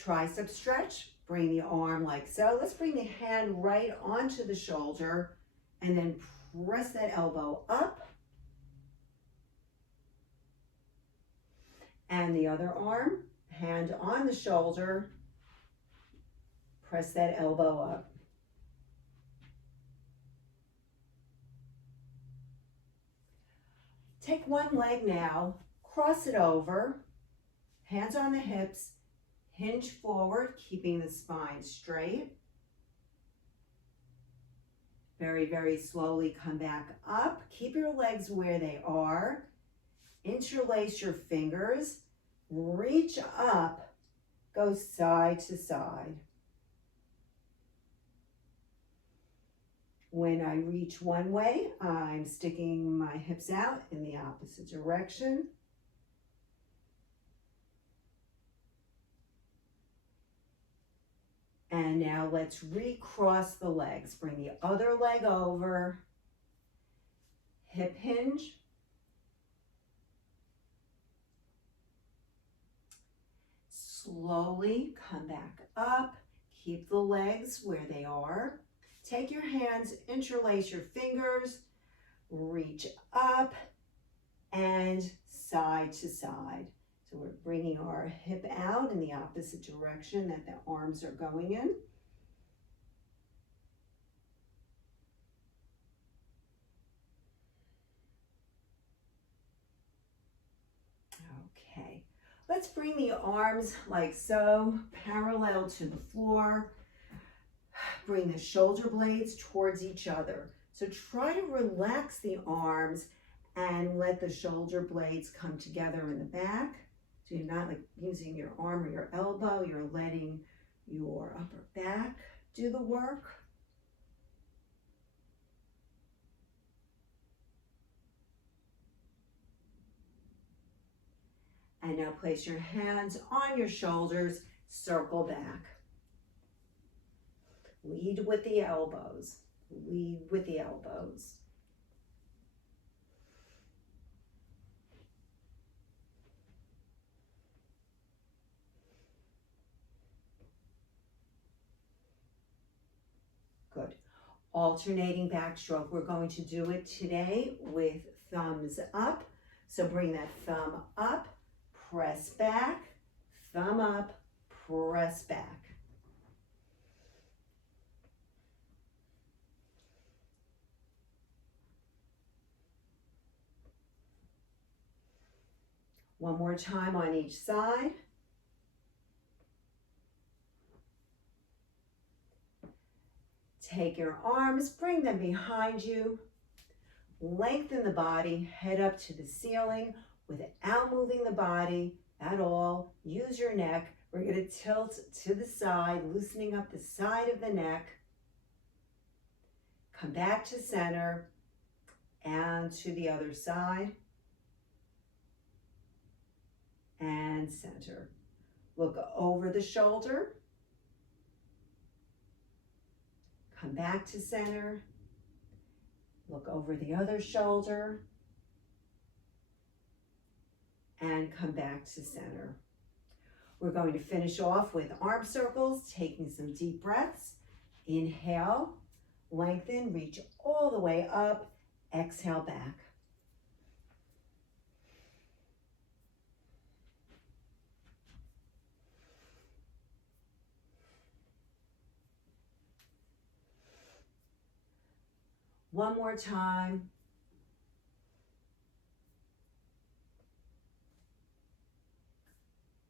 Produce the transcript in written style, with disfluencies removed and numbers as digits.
Tricep stretch. Bring the arm like so. Let's bring the hand right onto the shoulder and then press that elbow up. And the other arm, hand on the shoulder, press that elbow up. Take one leg now, cross it over, hands on the hips, hinge forward, keeping the spine straight. Very, very slowly come back up. Keep your legs where they are. Interlace your fingers. Reach up. Go side to side. When I reach one way, I'm sticking my hips out in the opposite direction. And now let's recross the legs. Bring the other leg over. Hip hinge. Slowly come back up. Keep the legs where they are. Take your hands, interlace your fingers, reach up and side to side. So we're bringing our hip out in the opposite direction that the arms are going in. Okay, let's bring the arms like so, parallel to the floor. Bring the shoulder blades towards each other. So try to relax the arms and let the shoulder blades come together in the back. So you're not like using your arm or your elbow, you're letting your upper back do the work. And now place your hands on your shoulders, circle back. Lead with the elbows. Lead with the elbows. Good. Alternating backstroke. We're going to do it today with thumbs up. So bring that thumb up, press back, thumb up, press back. One more time on each side. Take your arms, bring them behind you. Lengthen the body, head up to the ceiling without moving the body at all. Use your neck. We're going to tilt to the side, loosening up the side of the neck. Come back to center and to the other side. And center. Look over the shoulder. Come back to center. Look over the other shoulder. And come back to center. We're going to finish off with arm circles, taking some deep breaths. Inhale, lengthen, reach all the way up. Exhale back. One more time.